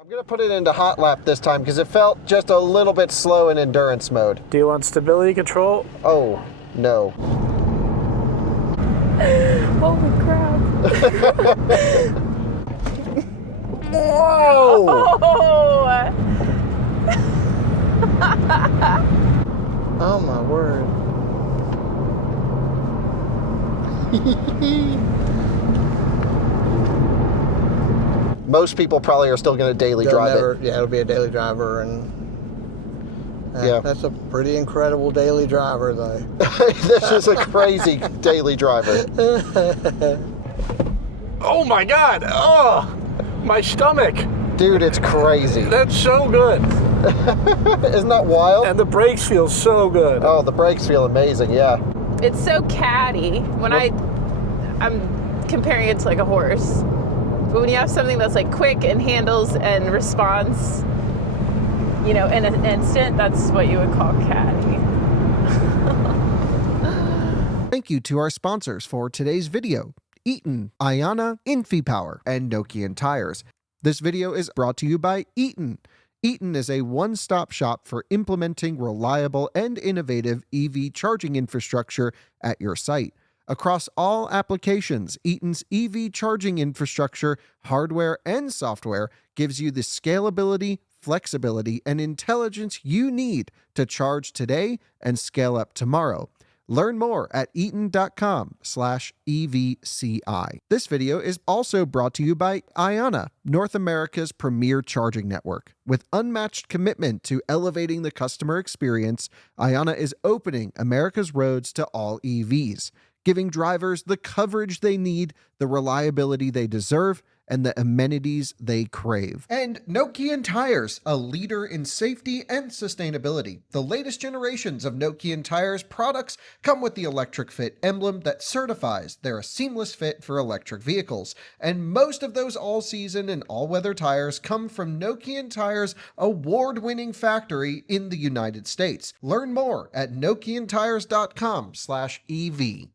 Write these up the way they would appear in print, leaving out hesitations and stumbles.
I'm going to put it into hot lap this time because it felt just a little bit slow in endurance mode. Do you want stability control? Oh, no. Holy crap. Whoa! Oh. Oh, my word. Most people probably are still going to daily drive it. Yeah, it'll be a daily driver, and that's a pretty incredible daily driver, though. This is a crazy daily driver. Oh my God! Oh, my stomach! Dude, it's crazy. That's so good. Isn't that wild? And the brakes feel so good. Oh, the brakes feel amazing, yeah. It's so catty when I'm comparing it to like a horse. But when you have something that's like quick and handles and responds, you know, in an instant, that's what you would call catty. Thank you to our sponsors for today's video: Eaton, Ionna, InfyPower, and Nokian Tyres. This video is brought to you by Eaton. Eaton is a one-stop shop for implementing reliable and innovative EV charging infrastructure at your site. Across all applications, Eaton's EV charging infrastructure, hardware and software gives you the scalability, flexibility, and intelligence you need to charge today and scale up tomorrow. Learn more at eaton.com/EVCI. This video is also brought to you by Ionna, North America's premier charging network. With unmatched commitment to elevating the customer experience, Ionna is opening America's roads to all EVs, giving drivers the coverage they need, the reliability they deserve, and the amenities they crave. And Nokian Tyres, a leader in safety and sustainability. The latest generations of Nokian Tyres products come with the Electric Fit emblem that certifies they're a seamless fit for electric vehicles. And most of those all-season and all-weather tires come from Nokian Tyres' award-winning factory in the United States. Learn more at nokiantires.com/EV.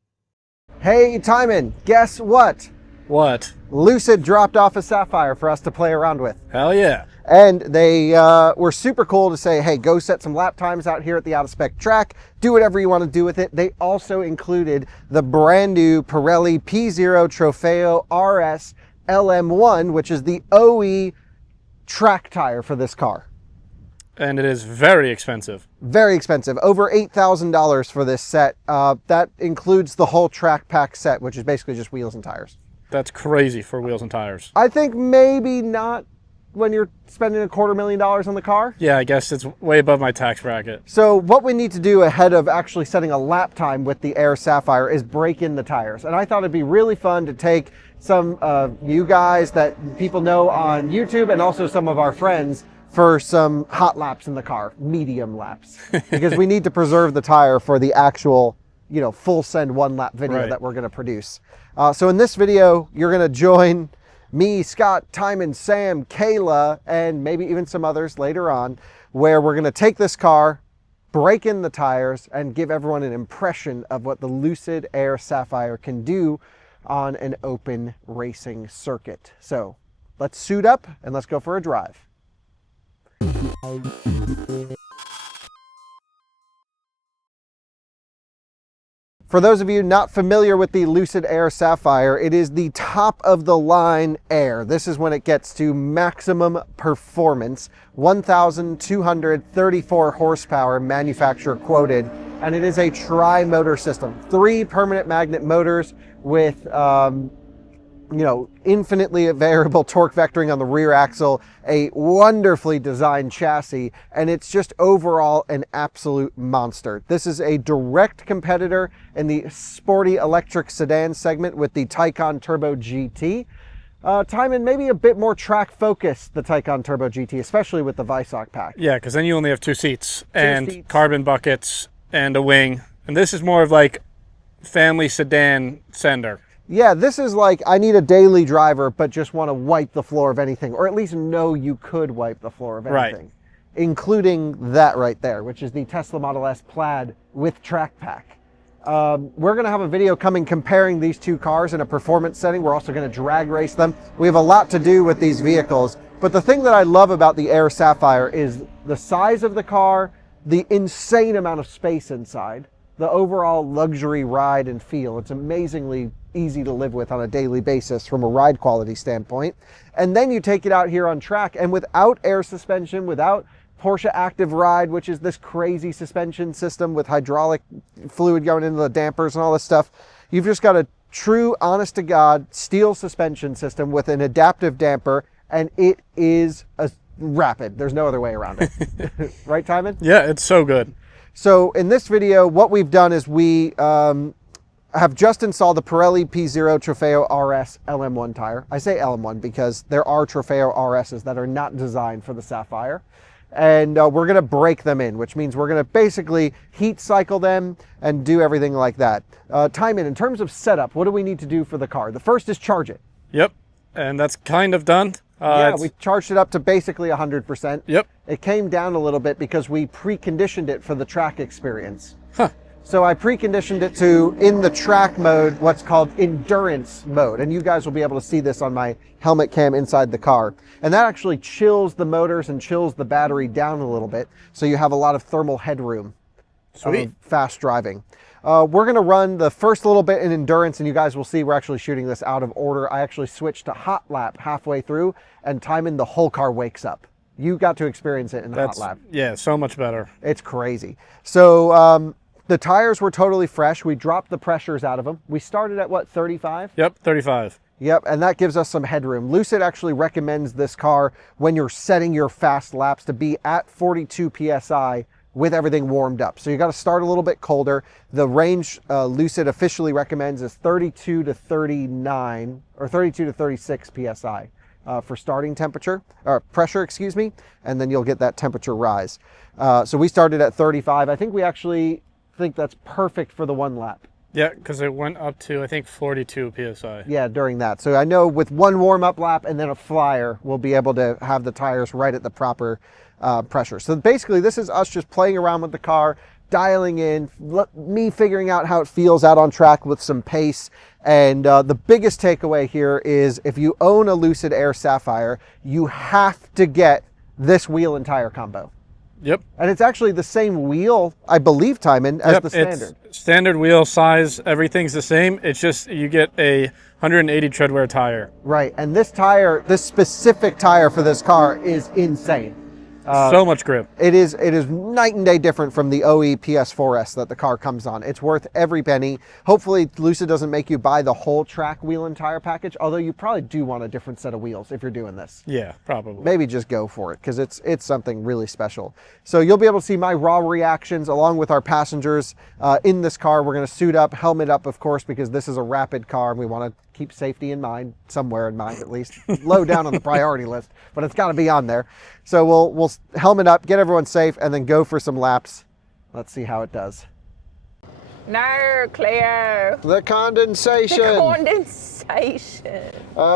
Hey, Tijmen, guess what? What? Lucid dropped off a Sapphire for us to play around with. Hell yeah. And they were super cool to say, hey, go set some lap times out here at the out-of-spec track. Do whatever you want to do with it. They also included the brand new Pirelli P0 Trofeo RS LM1, which is the OE track tire for this car. And it is very expensive. Very expensive. Over $8,000 for this set. That includes the whole track pack set, which is basically just wheels and tires. That's crazy for wheels and tires. I think maybe not when you're spending $250,000 on the car. Yeah, I guess it's way above my tax bracket. So what we need to do ahead of actually setting a lap time with the Air Sapphire is break in the tires. And I thought it'd be really fun to take some of you guys that people know on YouTube and also some of our friends for some hot laps in the car, medium laps, because we need to preserve the tire for the actual, you know, full send one lap video that we're going to produce. So in this video, you're going to join me, Scott, Tijmen, Sam, Kayla, and maybe even some others later on, where we're going to take this car, break in the tires, and give everyone an impression of what the Lucid Air Sapphire can do on an open racing circuit. So let's suit up and let's go for a drive. For those of you not familiar with the Lucid Air Sapphire, it is the top of the line Air. This is when it gets to maximum performance, 1,234 horsepower manufacturer quoted, and it is a tri-motor system. 3 permanent magnet motors with you know, infinitely variable torque vectoring on the rear axle, a wonderfully designed chassis, and it's just overall an absolute monster. This is a direct competitor in the sporty electric sedan segment with the Taycan Turbo GT. Tijmen, maybe a bit more track focused, the Taycan Turbo GT, especially with the Visoc pack. Yeah, because then you only have 2 seats and carbon buckets and a wing. And this is more of like family sedan sender. Yeah, this is like, I need a daily driver, but just want to wipe the floor of anything, or at least know you could wipe the floor of anything, including that right there, which is the Tesla Model S Plaid with track pack. We're going to have a video coming comparing these two cars in a performance setting. We're also going to drag race them. We have a lot to do with these vehicles. But the thing that I love about the Air Sapphire is the size of the car, the insane amount of space inside, the overall luxury ride and feel. It's amazingly easy to live with on a daily basis from a ride quality standpoint. And then you take it out here on track, and without air suspension, without Porsche Active Ride, which is this crazy suspension system with hydraulic fluid going into the dampers and all this stuff, you've just got a true, honest to God, steel suspension system with an adaptive damper, and it is a rapid. There's no other way around it. Right, Tijmen? Yeah, it's so good. So in this video, what we've done is we have just installed the Pirelli P0 Trofeo RS LM1 tire. I say LM1 because there are Trofeo RSs that are not designed for the Sapphire. And we're going to break them in, which means we're going to basically heat cycle them and do everything like that. Tijmen, in terms of setup, what do we need to do for the car? The first is charge it. Yep, and that's kind of done. Yeah, we charged it up to basically 100%. Yep. It came down a little bit because we preconditioned it for the track experience. Huh. So I preconditioned it to, in the track mode, what's called endurance mode. And you guys will be able to see this on my helmet cam inside the car. And that actually chills the motors and chills the battery down a little bit. So you have a lot of thermal headroom. Sweet. Fast driving. We're going to run the first little bit in endurance, and you guys will see we're actually shooting this out of order. I actually switched to hot lap halfway through, and Tijmen, the whole car wakes up. You got to experience it in hot lap. Yeah, so much better. It's crazy. So the tires were totally fresh. We dropped the pressures out of them. We started at what, 35? Yep, 35. Yep, and that gives us some headroom. Lucid actually recommends this car when you're setting your fast laps to be at 42 PSI with everything warmed up. So you got to start a little bit colder. The range Lucid officially recommends is 32 to 39 or 32 to 36 PSI for starting temperature or pressure, excuse me, and then you'll get that temperature rise. So we started at 35. I think we actually think that's perfect for the one lap. Yeah, because it went up to, I think, 42 PSI. Yeah, during that. So I know with one warm-up lap and then a flyer, we'll be able to have the tires right at the proper pressure. So basically, this is us just playing around with the car, dialing in, me figuring out how it feels out on track with some pace. And the biggest takeaway here is if you own a Lucid Air Sapphire, you have to get this wheel and tire combo. Yep. And it's actually the same wheel, I believe, Tijmen, as the standard. It's standard wheel size, everything's the same. It's just you get a 180 tread wear tire. Right, and this tire, this specific tire for this car is insane. So much grip. It is night and day different from the OE PS4S that the car comes on. It's worth every penny. Hopefully Lucid doesn't make you buy the whole track wheel and tire package, although you probably do want a different set of wheels if you're doing this. Yeah, probably. Maybe just go for it because it's something really special. So you'll be able to see my raw reactions along with our passengers in this car. We're going to suit up, helmet up, of course, because this is a rapid car and we want to keep safety in mind, somewhere in mind at least. Low down on the priority list, but it's got to be on there. So we'll helmet up, get everyone safe, and then go for some laps. Let's see how it does. No, Cleo. The condensation. The condensation.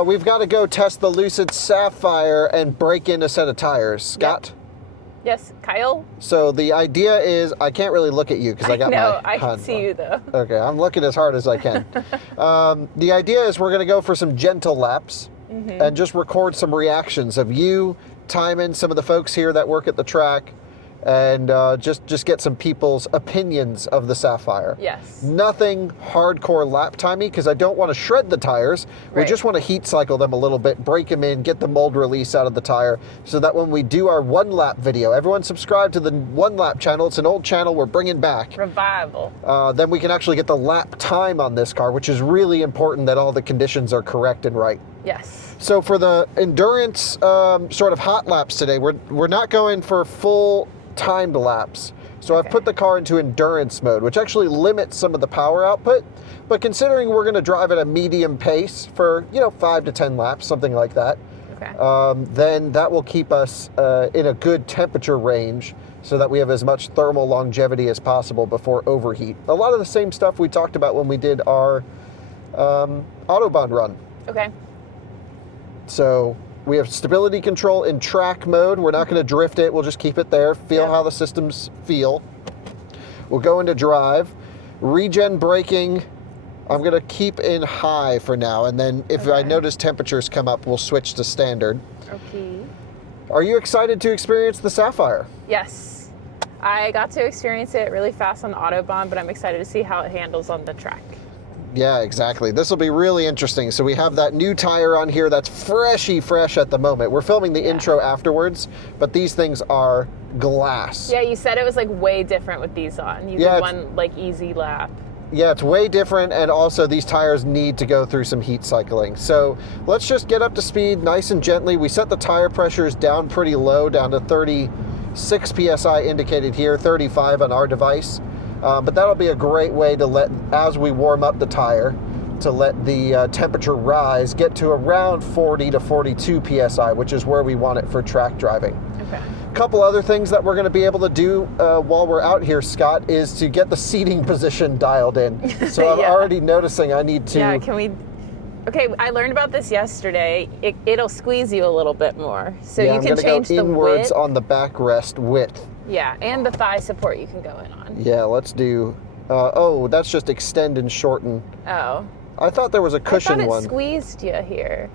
We've got to go test the Lucid Sapphire and break in a set of tires. Scot? Yep. Yes, Kyle? So the idea is, I can't really look at you because I got no, my I can see you though. Okay, I'm looking as hard as I can. The idea is we're going to go for some gentle laps and just record some reactions of you, Tijmen, some of the folks here that work at the track, and just get some people's opinions of the Sapphire. Yes. Nothing hardcore lap timey because I don't want to shred the tires. We just want to heat cycle them a little bit, break them in, get the mold release out of the tire so that when we do our one lap video, everyone subscribe to the one lap channel. It's an old channel we're bringing back. Revival. Then we can actually get the lap time on this car, which is really important that all the conditions are correct and right. Yes. So for the endurance sort of hot laps today, we're not going for full timed laps. So I've put the car into endurance mode, which actually limits some of the power output. But considering we're going to drive at a medium pace for, 5 to 10 laps, something like that, then that will keep us in a good temperature range so that we have as much thermal longevity as possible before overheat. A lot of the same stuff we talked about when we did our Autobahn run. Okay. So we have stability control in track mode. We're not going to drift it. We'll just keep it there. Feel how the systems feel. We'll go into drive. Regen braking, I'm going to keep in high for now, and then if I notice temperatures come up, we'll switch to standard. Okay. Are you excited to experience the Sapphire? Yes. I got to experience it really fast on the Autobahn, but I'm excited to see how it handles on the track. Yeah, exactly. This will be really interesting. So we have that new tire on here that's freshy fresh at the moment. We're filming the intro afterwards, but these things are glass. Yeah, you said it was like way different with these on. You did one like easy lap. Yeah, it's way different, and also these tires need to go through some heat cycling. So let's just get up to speed nice and gently. We set the tire pressures down pretty low, down to 36 PSI indicated here, 35 on our device. But that'll be a great way to let, as we warm up the tire, to let the temperature rise, get to around 40 to 42 PSI, which is where we want it for track driving. Okay. A couple other things that we're going to be able to do while we're out here, Scott, is to get the seating position dialed in. So I'm already noticing I need to... Yeah, can we... Okay, I learned about this yesterday. It'll squeeze you a little bit more. So you can change the width. I'm going to go inwards on the backrest width. Yeah, and the thigh support you can go in on. Yeah, let's do... oh, that's just extend and shorten. Oh. I thought there was a cushion one. I thought it squeezed you here.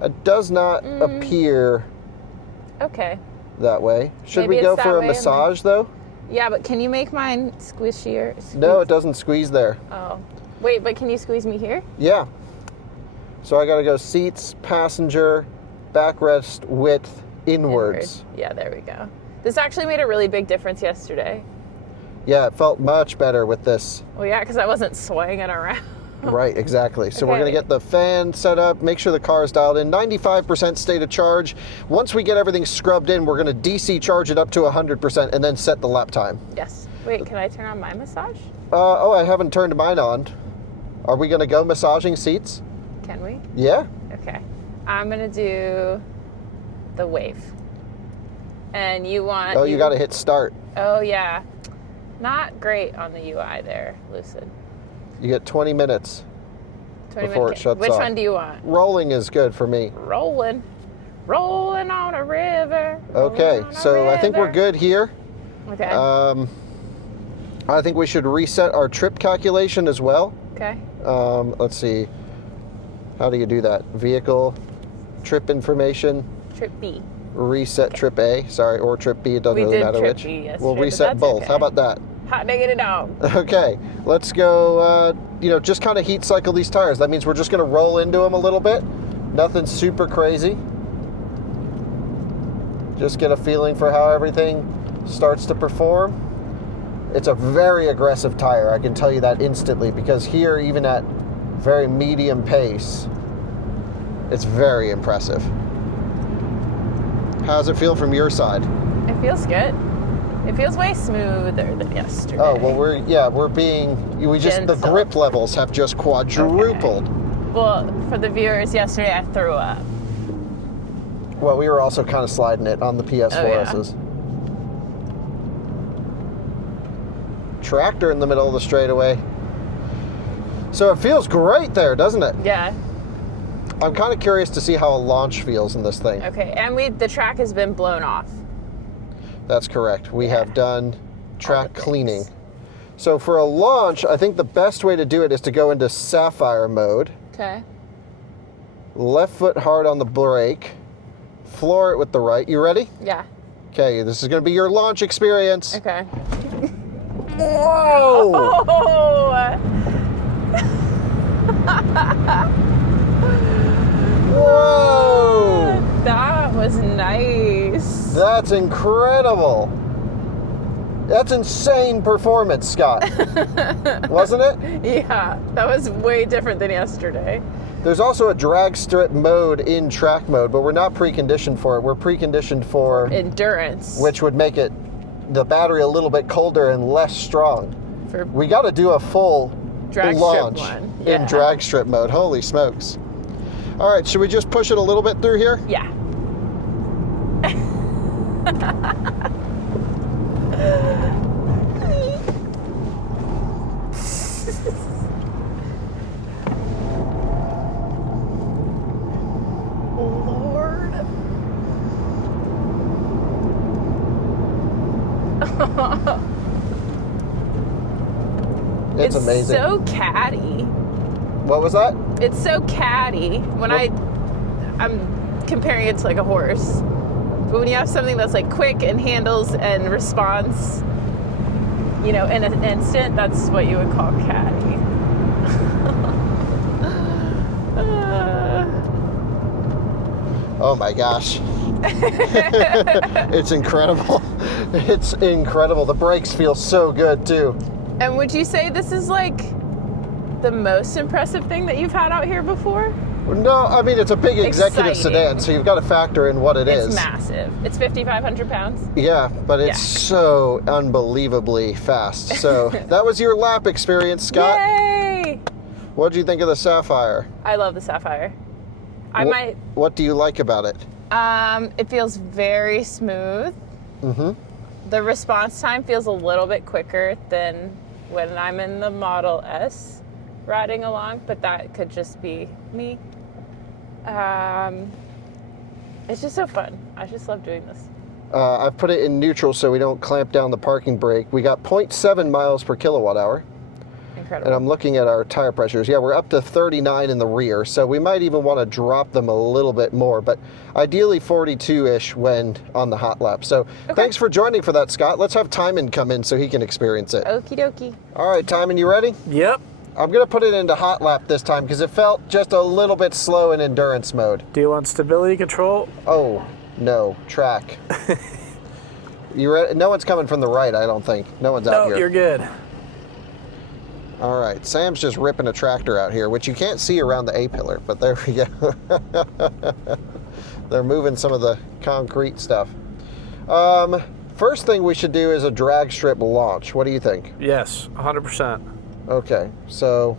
It does not appear that way. Should we go for a massage, though? Yeah, but can you make mine squishier? No, it doesn't squeeze there. Oh. Wait, but can you squeeze me here? Yeah. So I got to go seats, passenger, backrest, width, inwards. Yeah, there we go. This actually made a really big difference yesterday. Yeah, it felt much better with this. Well, yeah, because I wasn't swaying it around. Right, exactly. So we're going to get the fan set up, make sure the car is dialed in, 95% state of charge. Once we get everything scrubbed in, we're going to DC charge it up to 100% and then set the lap time. Yes. Wait, can I turn on my massage? Oh, I haven't turned mine on. Are we going to go massaging seats? Can we? Yeah. Okay. I'm going to do the wave. And you want... Oh, you got to hit start. Oh, yeah. Not great on the UI there, Lucid. You get 20 minutes 20 before minutes. it shuts Which off. one do you want? Rolling is good for me. Rolling on a river. Okay, so I think we're good here. Okay. I think we should reset our trip calculation as well. Okay. Let's see. How do you do that? Vehicle, trip information. Trip B. Reset trip A, sorry, or trip B, it doesn't really matter which. We'll reset both. How about that? Hot diggity dog. Okay, let's go, just kind of heat cycle these tires. That means we're just going to roll into them a little bit. Nothing super crazy. Just get a feeling for how everything starts to perform. It's a very aggressive tire, I can tell you that instantly, because here, even at very medium pace, it's very impressive. How's it feel from your side? It feels good. It feels way smoother than yesterday. Oh, well, the grip levels have just quadrupled. Okay. Well, for the viewers, yesterday I threw up. Well, we were also kind of sliding it on the PS4Ss. Tractor in the middle of the straightaway. So it feels great there, doesn't it? Yeah. I'm kind of curious to see how a launch feels in this thing. Okay, and the track has been blown off. That's correct. We have done track cleaning. So for a launch, I think the best way to do it is to go into Sapphire mode. Okay. Left foot hard on the brake. Floor it with the right. You ready? Yeah. Okay, this is going to be your launch experience. Okay. Whoa! Oh! Whoa! That was nice. That's incredible. That's insane performance, Scott. Wasn't it? Yeah, that was way different than yesterday. There's also a drag strip mode in track mode, but we're not preconditioned for it. We're preconditioned for endurance, which would make the battery a little bit colder and less strong. We got to do a full launch in drag strip mode. Holy smokes. All right, should we just push it a little bit through here? Yeah. Lord. It's amazing. It's so catty. What was that? It's so catty. When I'm comparing it to like a horse. But when you have something that's like quick and handles and responds, you know, in an instant, that's what you would call catty. Oh my gosh. It's incredible. It's incredible. The brakes feel so good too. And would you say this is like the most impressive thing that you've had out here before? No, I mean, it's a big executive Exciting. sedan, so you've got to factor in what it is. It's massive. It's 5,500 pounds. Yeah, but it's so unbelievably fast. So that was your lap experience, Scott. Yay! What did you think of the Sapphire? I love the Sapphire. What do you like about it? It feels very smooth. Mm-hmm. The response time feels a little bit quicker than when I'm in the Model S riding along, but that could just be me. It's just so fun. I just love doing this. I've put it in neutral so we don't clamp down the parking brake. We got 0.7 miles per kilowatt hour. Incredible. And I'm looking at our tire pressures. Yeah, we're up to 39 in the rear, so we might even want to drop them a little bit more, but ideally 42-ish when on the hot lap. So Thanks for joining for that, Scott. Let's have Tijmen come in so he can experience it. Okie dokie. All right, Tijmen, you ready? Yep. I'm going to put it into hot lap this time because it felt just a little bit slow in endurance mode. Do you want stability control? Oh, no. Track. You ready? No one's coming from the right, I don't think. No one's out here. No, you're good. All right. Sam's just ripping a tractor out here, which you can't see around the A-pillar, but there we go. They're moving some of the concrete stuff. First thing we should do is a drag strip launch. What do you think? Yes, 100%. Okay, so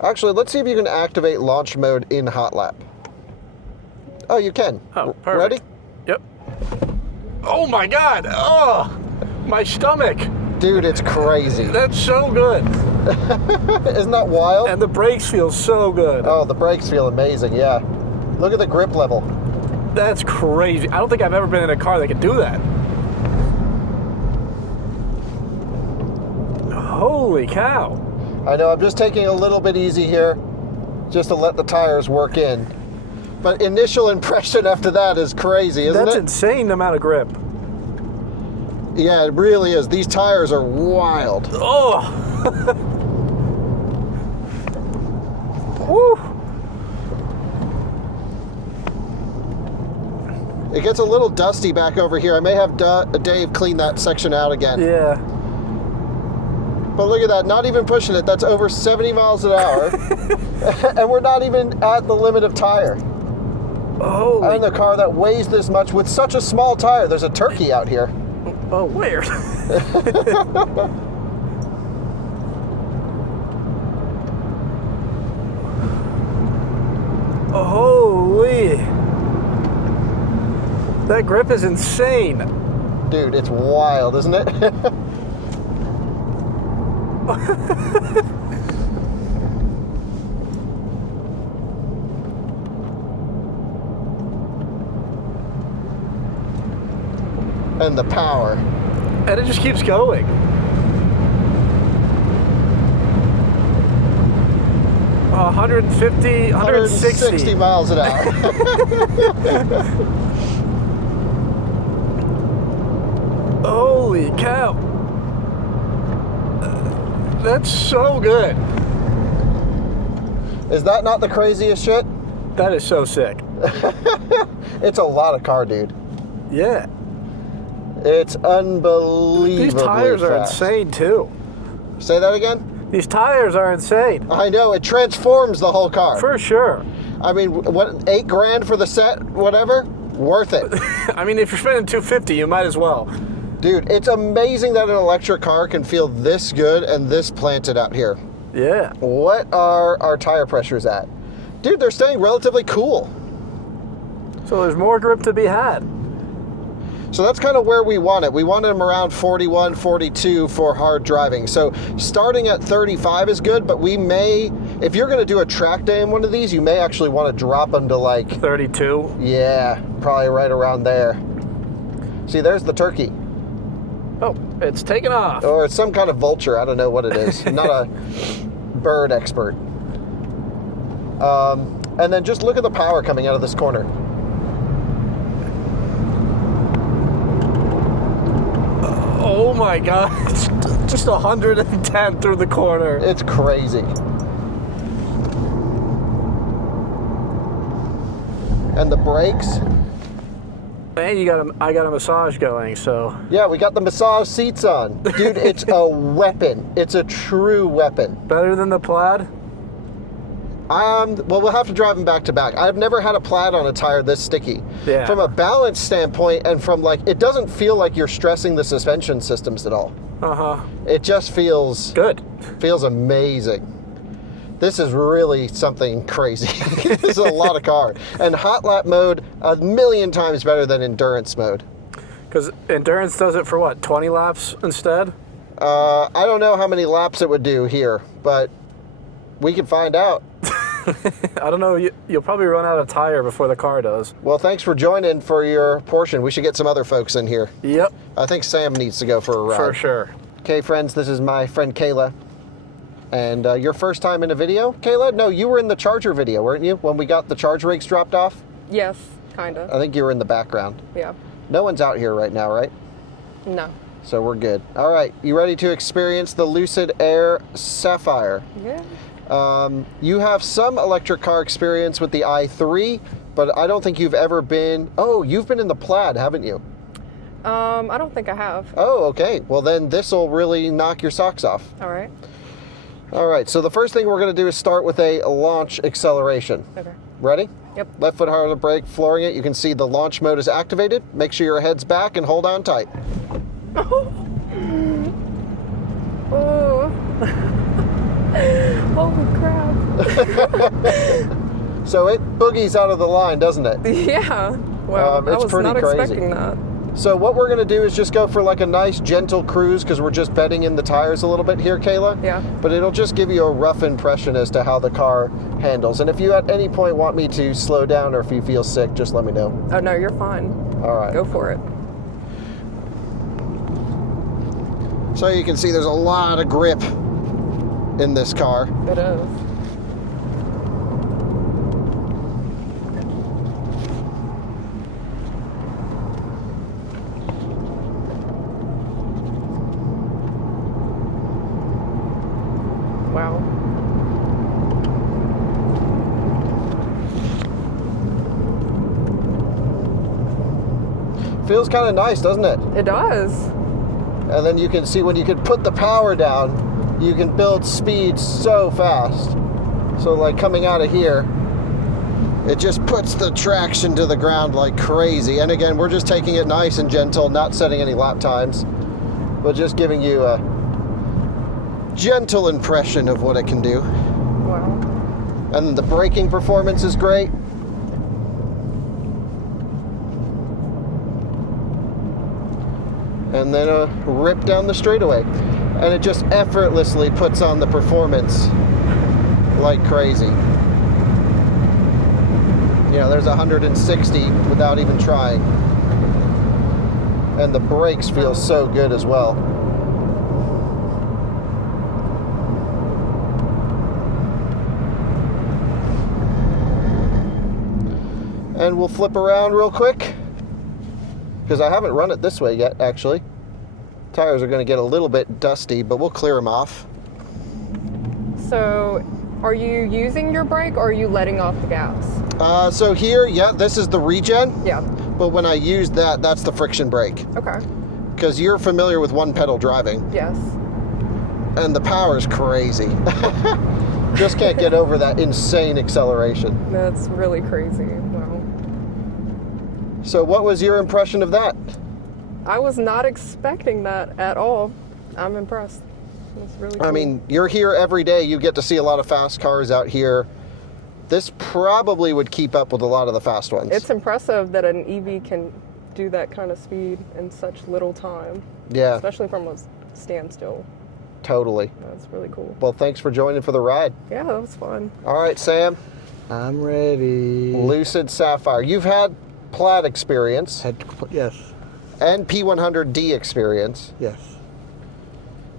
actually, let's see if you can activate launch mode in hot lap. Oh, you can. Oh, perfect. Ready? Yep. Oh my God! Oh, my stomach. Dude, it's crazy. That's so good. Isn't that wild? And the brakes feel so good. Oh, the brakes feel amazing, yeah. Look at the grip level. That's crazy. I don't think I've ever been in a car that could do that. Holy cow. I know, I'm just taking a little bit easy here, just to let the tires work in. But initial impression after that is crazy, isn't it? That's insane, the amount of grip. Yeah, it really is. These tires are wild. Oh. Woo. It gets a little dusty back over here. I may have Dave clean that section out again. Yeah. But look at that, not even pushing it. That's over 70 miles an hour. And we're not even at the limit of tire. Oh. I'm in the car that weighs this much with such a small tire. There's a turkey out here. Oh, where? Holy. That grip is insane. Dude, it's wild, isn't it? And the power. And it just keeps going. Oh, 150, 160 miles an hour. Holy cow. That's so good. Is that not the craziest shit? That is so sick. It's a lot of car, dude. Yeah. It's unbelievably These tires are fast. insane too. Say that again? These tires are insane. I know, it transforms the whole car. For sure. I mean, what, $8 grand for the set, whatever? Worth it. I mean, if you're spending $250, you might as well. Dude, it's amazing that an electric car can feel this good and this planted out here. Yeah. What are our tire pressures at? Dude, they're staying relatively cool. So there's more grip to be had. So that's kind of where we want it. We want them around 41, 42 for hard driving. So starting at 35 is good, but we may, if you're going to do a track day in one of these, you may actually want to drop them to like 32. Yeah, probably right around there. See, there's the turkey. Oh, it's taken off. Or it's some kind of vulture. I don't know what it is. I'm not a bird expert. And then just look at the power coming out of this corner. Oh my God. Just 110 through the corner. It's crazy. And the brakes. And I got a massage going, so. Yeah, we got the massage seats on. Dude, it's a weapon. It's a true weapon. Better than the Plaid? Well, we'll have to drive them back to back. I've never had a Plaid on a tire this sticky. Yeah. From a balance standpoint, and from like, it doesn't feel like you're stressing the suspension systems at all. Uh-huh. It just feels good. Feels amazing. This is really something crazy. This is a lot of car. And hot lap mode, 1,000,000 times better than endurance mode. Because endurance does it for what, 20 laps instead? I don't know how many laps it would do here, but we can find out. I don't know. You'll probably run out of tire before the car does. Well, thanks for joining for your portion. We should get some other folks in here. Yep. I think Sam needs to go for a ride. For sure. Okay, friends, this is my friend Kayla. And your first time in a video, Kayla? No, you were in the Charger video, weren't you? When we got the charge rigs dropped off? Yes, kind of. I think you were in the background. Yeah. No one's out here right now, right? No. So we're good. All right, you ready to experience the Lucid Air Sapphire? Yeah. You have some electric car experience with the i3, but I don't think you've ever been... Oh, you've been in the Plaid, haven't you? I don't think I have. Oh, okay. Well, then this will really knock your socks off. All right. All right, so the first thing we're going to do is start with a launch acceleration. Okay. Ready? Yep. Left foot hard on the brake, flooring it. You can see the launch mode is activated. Make sure your head's back and hold on tight. Oh. Holy crap. So it boogies out of the line, doesn't it? Yeah. Well, I it's was pretty not crazy. expecting that. So what we're going to do is just go for like a nice gentle cruise because we're just bedding in the tires a little bit here, Kayla. Yeah. But it'll just give you a rough impression as to how the car handles. And if you at any point want me to slow down or if you feel sick, just let me know. Oh, no, you're fine. All right. Go for it. So you can see there's a lot of grip in this car. It is. Wow. Feels kind of nice, doesn't it? It does. And then you can see when you can put the power down, you can build speed so fast. So like coming out of here, it just puts the traction to the ground like crazy. And again, we're just taking it nice and gentle, not setting any lap times, but just giving you a gentle impression of what it can do. Wow. And the braking performance is great. And then a rip down the straightaway. And it just effortlessly puts on the performance like crazy. You know, there's 160 without even trying. And the brakes feel so good as well. And we'll flip around real quick, because I haven't run it this way yet, actually. Tires are going to get a little bit dusty, but we'll clear them off. So, are you using your brake or are you letting off the gas? So here, yeah, this is the regen. Yeah. But when I use that, that's the friction brake. Okay. Because you're familiar with one pedal driving. Yes. And the power is crazy. Just can't get over that insane acceleration. That's really crazy. Wow. So what was your impression of that? I was not expecting that at all. I'm impressed. It's really cool. I mean, you're here every day. You get to see a lot of fast cars out here. This probably would keep up with a lot of the fast ones. It's impressive that an EV can do that kind of speed in such little time. Yeah. Especially from a standstill. Totally. That's really cool. Well, thanks for joining for the ride. Yeah, that was fun. All right, Sam. I'm ready. Lucid Sapphire. You've had Plaid experience. Yes. and P100D experience. Yes.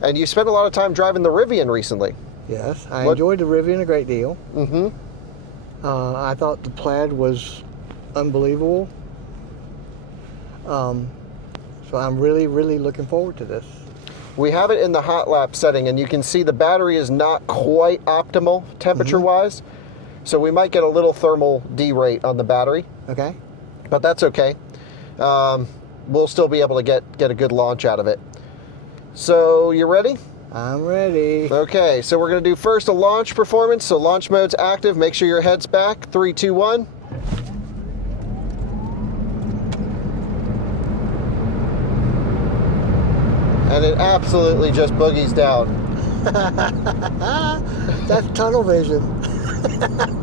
And you spent a lot of time driving the Rivian recently. Yes, I enjoyed the Rivian a great deal. Mm-hmm. I thought the Plaid was unbelievable. So I'm really, really looking forward to this. We have it in the hot lap setting, and you can see the battery is not quite optimal temperature-wise. So we might get a little thermal derate on the battery. Okay. But that's okay. We'll still be able to get a good launch out of it. So you ready? I'm ready. Okay, so we're going to do first a launch performance. So launch mode's active. Make sure your head's back. 3, 2, 1. And it absolutely just boogies down. That's tunnel vision.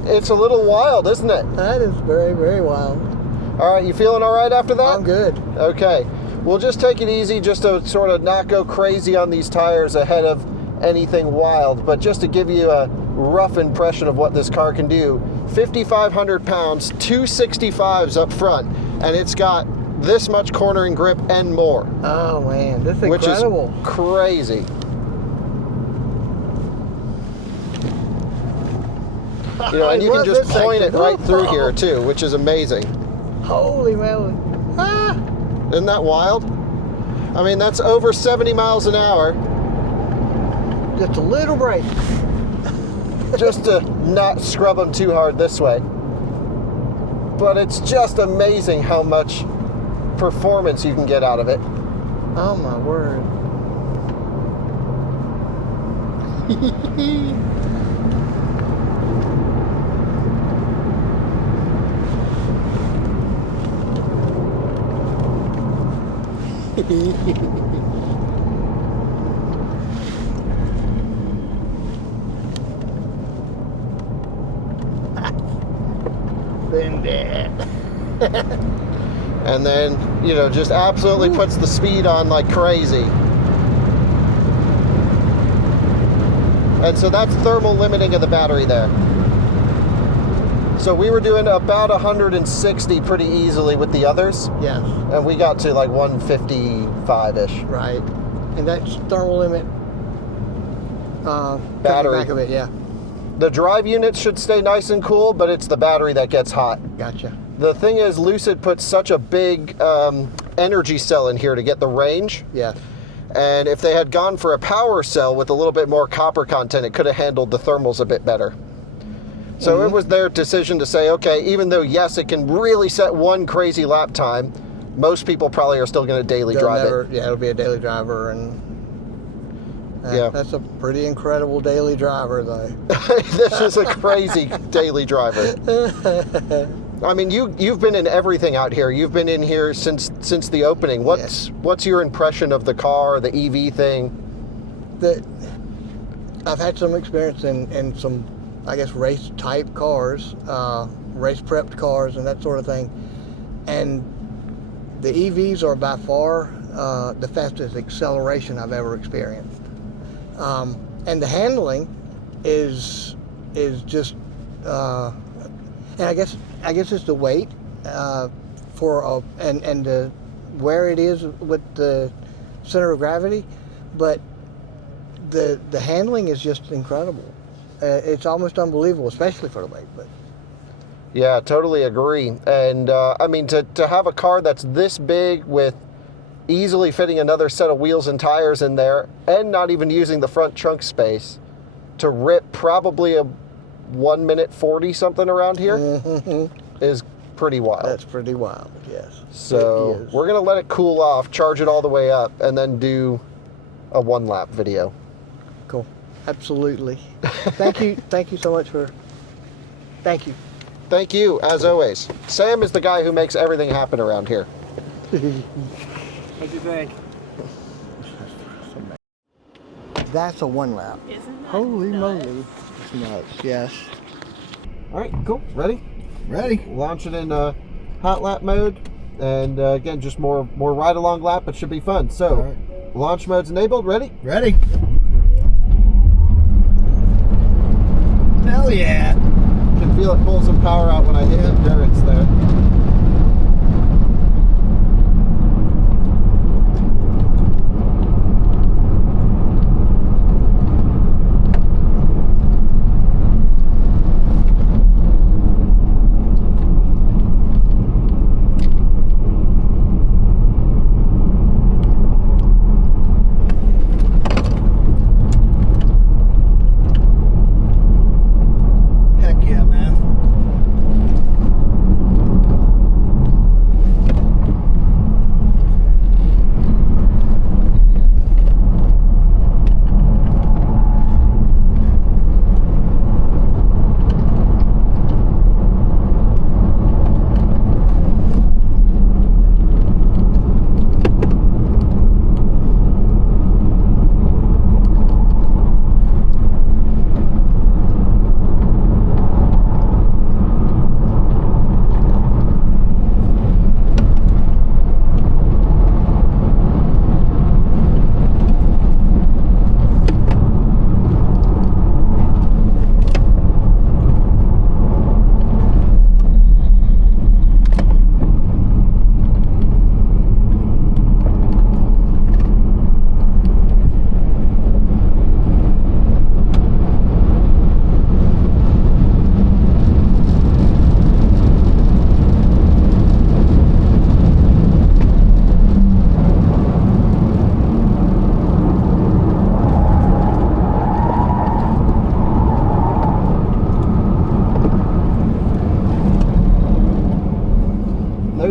It's a little wild, isn't it? That is very, very wild. All right, you feeling all right after that? I'm good. Okay, we'll just take it easy just to sort of not go crazy on these tires ahead of anything wild, but just to give you a rough impression of what this car can do. 5,500 pounds, 265s up front, and it's got this much cornering grip and more. Oh man, this is Which incredible. is crazy. You know, and you can just point it right through here too, which is amazing. Holy moly. Ah. Isn't that wild? I mean, that's over 70 miles an hour. Just a little break. Just to not scrub them too hard this way. But it's just amazing how much performance you can get out of it. Oh my word. Been dead. And then, you know, just absolutely puts the speed on like crazy. And so that's thermal limiting of the battery there. So we were doing about 160 pretty easily with the others. Yes. And we got to like 155-ish. Right. And that's thermal limit. Battery. Back of it, yeah. The drive units should stay nice and cool, but it's the battery that gets hot. Gotcha. The thing is, Lucid put such a big energy cell in here to get the range. Yeah. And if they had gone for a power cell with a little bit more copper content, it could have handled the thermals a bit better. So it was their decision to say, okay, even though, yes, it can really set one crazy lap time, most people probably are still going to daily drive it. Yeah, it'll be a daily driver, and yeah, that's a pretty incredible daily driver, though. This is a crazy daily driver. I mean, you've been in everything out here. You've been in here since the opening. What's your impression of the car, the EV thing? I've had some experience in some, I guess, race type cars, race prepped cars, and that sort of thing. And the EVs are by far the fastest acceleration I've ever experienced. And the handling is just, and I guess it's the weight and where it is with the center of gravity, but the handling is just incredible. It's almost unbelievable, especially for the weight. But yeah, totally agree. And I mean, to have a car that's this big with easily fitting another set of wheels and tires in there, and not even using the front trunk space, to rip probably a 1 minute 40 something around here is pretty wild. That's pretty wild, yes. So we're gonna let it cool off, charge it all the way up, and then do a 1 lap video. Cool. Absolutely. Thank you so much for. Thank you. Thank you, as always. Sam is the guy who makes everything happen around here. What'd you think? That's a 1 lap. Isn't that Holy nuts? moly. It's nuts, yes. All right, cool. Ready? Ready. Launch it in hot lap mode, and again, just more ride along lap, but should be fun. So, right. Launch mode's enabled. Ready? Ready. Hell yeah. Can feel it pull some power out when I hit endurance there.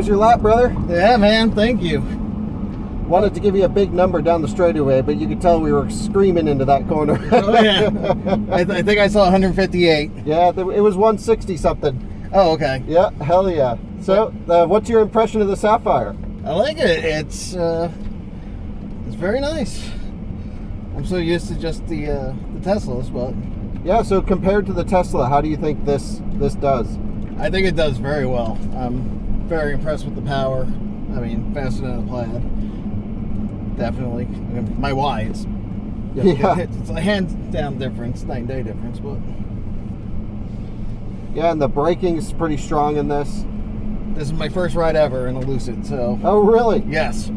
was your lap, brother? Yeah, man. Thank you. Wanted to give you a big number down the straightaway, but you could tell we were screaming into that corner. Oh, yeah. I think I saw 158. Yeah, it was 160 something. Oh, okay. Yeah, hell yeah. So, what's your impression of the Sapphire? I like it. It's very nice. I'm so used to just the Teslas, but Yeah, so compared to the Tesla, how do you think this does? I think it does very well. I'm very impressed with the power. I mean, faster than a Plaid. Definitely. I mean, my Y, it's a hands down difference, night and day difference, but yeah, and the braking is pretty strong in this. this is my first ride ever in a Lucid, so Oh, really? yes.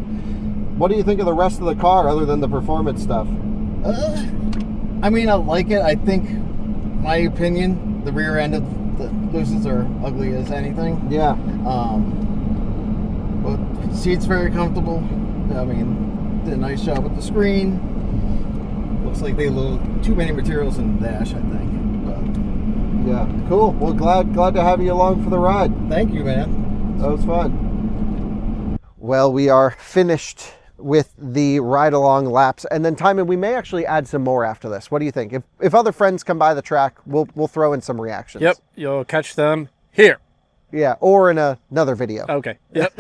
What do you think of the rest of the car other than the performance stuff? I mean, I like it. I think, my opinion, the rear end of the Lucids are ugly as anything. Yeah. But seat's very comfortable. I mean, did a nice job with the screen. Looks like they load too many materials in the dash, I think. But Yeah, cool. Well, glad to have you along for the ride. thank you, man. That was fun. Well, we are finished with the ride-along laps, and then Tijmen, we may actually add some more after this. What do you think? If other friends come by the track, we'll throw in some reactions. Yep, you'll catch them here. Yeah, or in another video. Okay. Yep.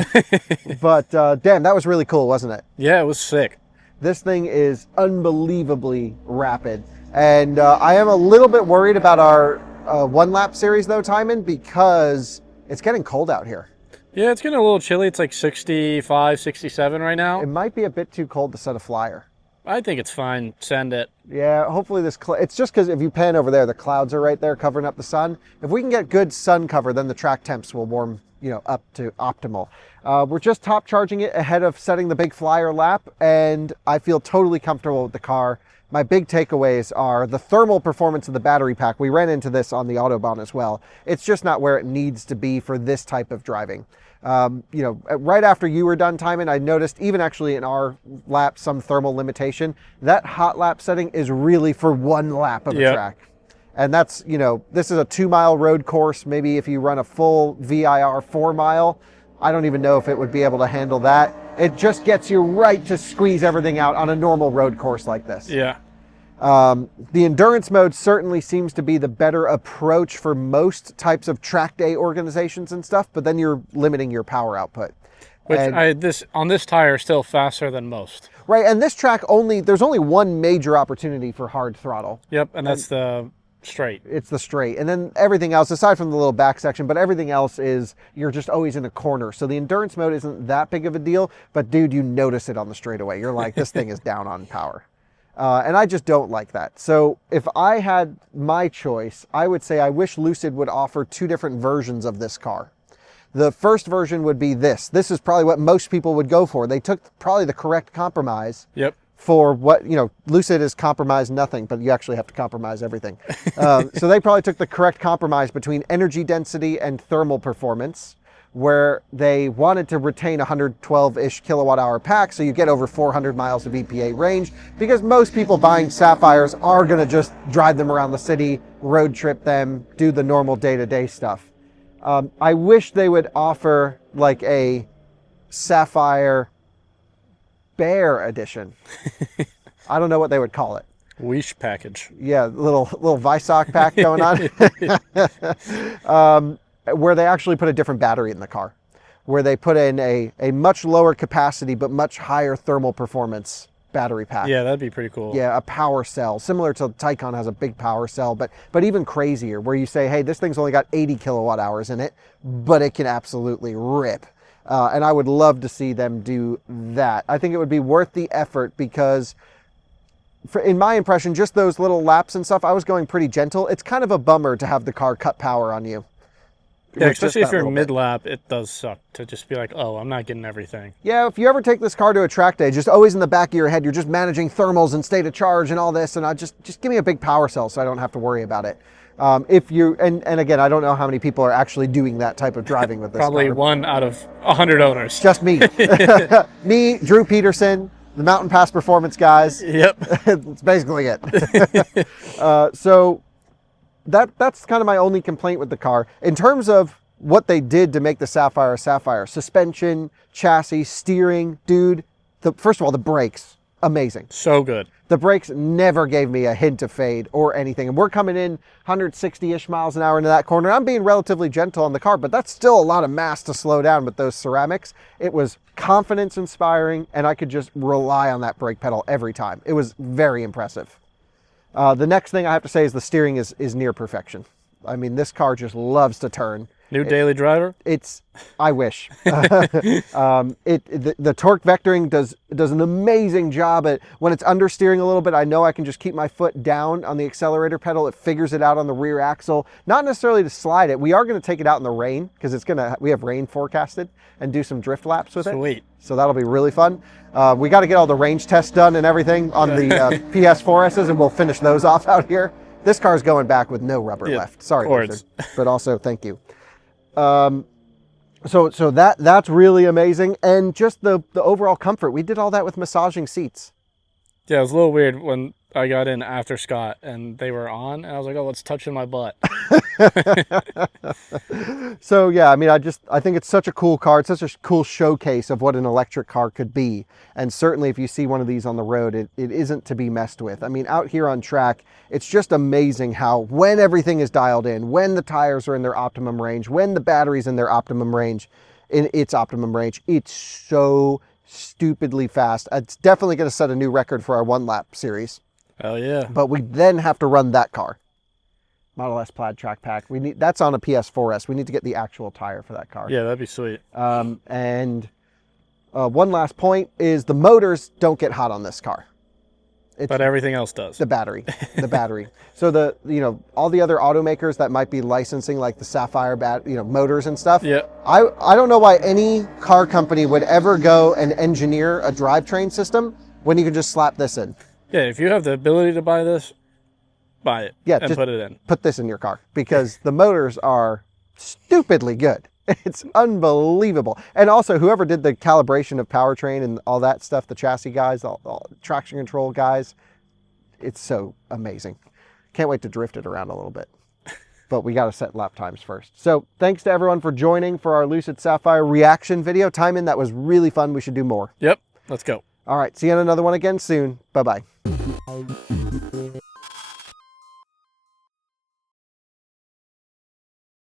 But damn, that was really cool, wasn't it? Yeah, it was sick. This thing is unbelievably rapid, and I am a little bit worried about our one-lap series though, Tijmen, because it's getting cold out here. Yeah, it's getting a little chilly. It's like 65, 67 right now. It might be a bit too cold to set a flyer. I think it's fine. Send it. Yeah, hopefully it's just because if you pan over there, the clouds are right there covering up the sun. If we can get good sun cover, then the track temps will warm, up to optimal. We're just top charging it ahead of setting the big flyer lap, and I feel totally comfortable with the car. My big takeaways are the thermal performance of the battery pack. We ran into this on the Autobahn as well. It's just not where it needs to be for this type of driving. Right after you were done, Tijmen, I noticed even actually in our lap some thermal limitation. That hot lap setting is really for one lap of the track. And that's, this is a 2-mile road course. Maybe if you run a full VIR 4-mile, I don't even know if it would be able to handle that. It just gets you right to squeeze everything out on a normal road course like this. Yeah. The endurance mode certainly seems to be the better approach for most types of track day organizations and stuff, but then you're limiting your power output. Which on this tire is still faster than most. Right, and this track there's only one major opportunity for hard throttle. Yep, and that's the straight. It's the straight. And then everything else, aside from the little back section, but everything else is you're just always in a corner. So the endurance mode isn't that big of a deal, but dude, you notice it on the straightaway. You're like, this thing is down on power. And I just don't like that. So if I had my choice, I would say I wish Lucid would offer 2 different versions of this car. The first version would be this. This is probably what most people would go for. They took probably the correct compromise. Yep. For what, Lucid is compromise nothing, but you actually have to compromise everything. So they probably took the correct compromise between energy density and thermal performance, where they wanted to retain 112-ish kilowatt hour pack, so you get over 400 miles of EPA range, because most people buying Sapphires are going to just drive them around the city, road trip them, do the normal day-to-day stuff. I wish they would offer like a Sapphire Bear edition. I don't know what they would call it. Leash package. Yeah, little Visoc pack going on. Where they actually put a different battery in the car, where they put in a much lower capacity but much higher thermal performance battery pack. Yeah, that'd be pretty cool. Yeah, a power cell, similar to Taycan has a big power cell, but even crazier, where you say, hey, this thing's only got 80 kilowatt hours in it, but it can absolutely rip. And I would love to see them do that. I think it would be worth the effort because, in my impression, just those little laps and stuff, I was going pretty gentle. It's kind of a bummer to have the car cut power on you. Yeah, especially if you're mid-lap, it does suck to just be like, oh, I'm not getting everything. Yeah, if you ever take this car to a track day, just always in the back of your head, you're just managing thermals and state of charge and all this, and just give me a big power cell so I don't have to worry about it. If you and again, I don't know how many people are actually doing that type of driving with this Probably car. 1 out of 100 owners. Just me. Me, Drew Peterson, the Mountain Pass Performance guys. Yep. That's basically it. So that's kind of my only complaint with the car. In terms of what they did to make the Sapphire a Sapphire. Suspension, chassis, steering, dude. First of all, the brakes, amazing. So good. The brakes never gave me a hint of fade or anything. And we're coming in 160-ish miles an hour into that corner. I'm being relatively gentle on the car, but that's still a lot of mass to slow down with those ceramics. It was confidence inspiring, and I could just rely on that brake pedal every time. It was very impressive. The next thing I have to say is the steering is near perfection. I mean, this car just loves to turn. New daily driver? I wish. The torque vectoring does an amazing job at, when it's understeering a little bit, I know I can just keep my foot down on the accelerator pedal. It figures it out on the rear axle. Not necessarily to slide it. We are going to take it out in the rain because we have rain forecasted, and do some drift laps with it. Sweet. So that'll be really fun. We got to get all the range tests done and everything on the PS4Ss, and we'll finish those off out here. This car's going back with no rubber left. Sorry, Richard, but also thank you. So that's really amazing, and just the overall comfort. We did all that with massaging seats. Yeah, it was a little weird when I got in after Scott and they were on, and I was like, oh, it's touching my butt. So yeah, I mean, I think it's such a cool car. It's such a cool showcase of what an electric car could be. And certainly if you see one of these on the road, it isn't to be messed with. I mean, out here on track, it's just amazing how when everything is dialed in, when the tires are in their optimum range, when the battery's in their optimum range, in its optimum range, it's so stupidly fast. It's definitely going to set a new record for our 1-lap series. Hell yeah. But we then have to run that car. Model S Plaid Track Pack. That's on a PS4S. We need to get the actual tire for that car. Yeah, that'd be sweet. And one last point is the motors don't get hot on this car. But everything else does. The battery. So all the other automakers that might be licensing like the Sapphire motors and stuff. Yeah. I don't know why any car company would ever go and engineer a drivetrain system when you can just slap this in. Yeah, if you have the ability to buy this, buy it. Yeah, and put it in. Put this in your car because the motors are stupidly good. It's unbelievable. And also, whoever did the calibration of powertrain and all that stuff, the chassis guys, all traction control guys, it's so amazing. Can't wait to drift it around a little bit. But we got to set lap times first. So thanks to everyone for joining for our Lucid Sapphire reaction video. Tijmen, that was really fun. We should do more. Yep, let's go. All right, see you on another one again soon. Bye-bye.